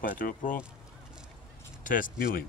Patro Pro test milling.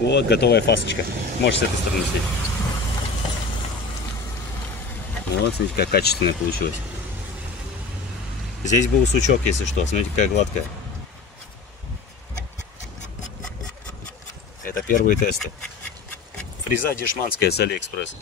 Вот готовая фасочка. Можешь с этой стороны снять. Вот, смотрите, как качественная получилась. Здесь был сучок, если что. Смотрите, какая гладкая. Это первые тесты. Фреза дешманская с Алиэкспресс.